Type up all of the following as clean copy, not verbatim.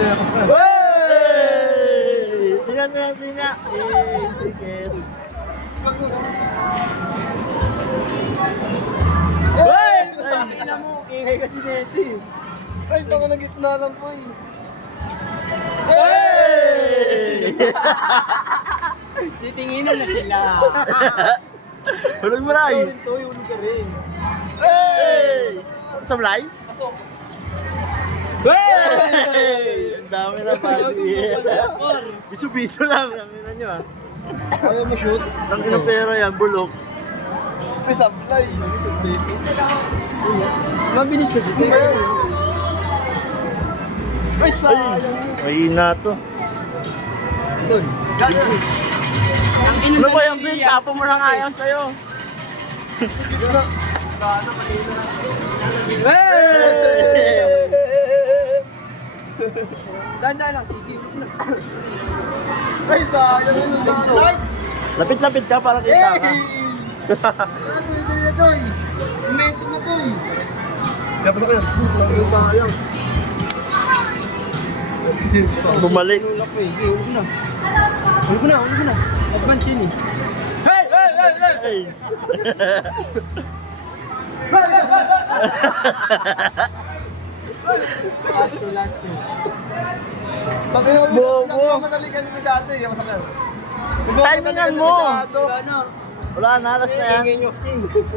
Wey! Tingnan. Ticket. Hey! Tingnan mo, ingay kasi neti. Ay, baka na gitna lang po eh. Hey! Titinginan na sila. Hulog mo rin. Toy, ulo ka rin. Hey! Sablay? Hey! Ang dami na pati. Biso-biso lang. Ang ina nyo ah. Ayaw mo shoot? Ang ina pera yan, bulok. Ay, sablay. Mabilis kasi. Ay, sayang. Mahina to. Ano ba yung bin? Tapo mo na nga yan sa'yo. Gitna. Hey! Danda lang, sige. Ay, sayang yung mga lights. Lapit-lapit ka para kita Hey! ka. Tuloy na doy. Momentum na doy. Kaya pala kayo. Sayang. Bumalik. Ulak ko eh. Ulak mo na. Ulak mo na. Advance yun eh. Hey! Last two. Bobo. Madalikan mo masyado eh. Masakal. Timingan mo. Wala na. Wala na, alas na yan. Ingay nyo.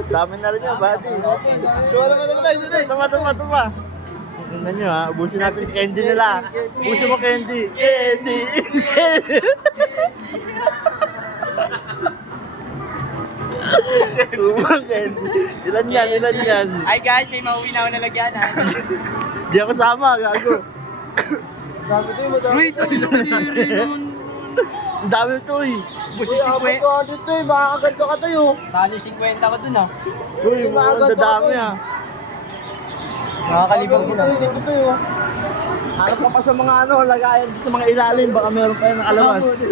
Dami na rin yan, buddy. Wala ka naman tayo. Tuma. Tingnan nyo ha, ubusin natin candy nila. Ubusin mo candy. Candy! Ubang candy. Ilan yan? Ay guys, may mauwi na ako na lagyan ha. Di ako sama, gago. Sabi ko yung madami. Uy, ito yung siri naman. Ang dami ito eh. Busi 50. dito eh. Baka ganito ka tayo. Tali 50 ko dun ah. Uy, ang dadami ah. Nakakalibang ko na. Dito tayo. Harap ka pa sa mga ano, lagayan sa mga ilalim. Baka meron pa yung nakalawas.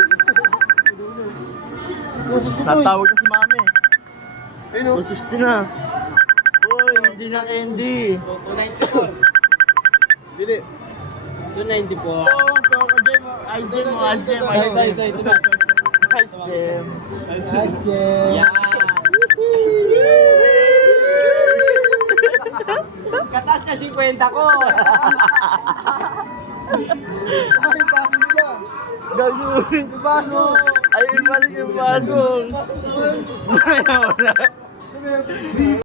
Tatawag na si mami. Ayun o. 260 na. Uy, hindi na candy. 294. Bili. 294. Ice gem mo. Ito na. Ice gem. Nice game. Yan. Katas na 50 ko. Ay, baso nila. Gagawin. Baso. Ay, balik yung baso.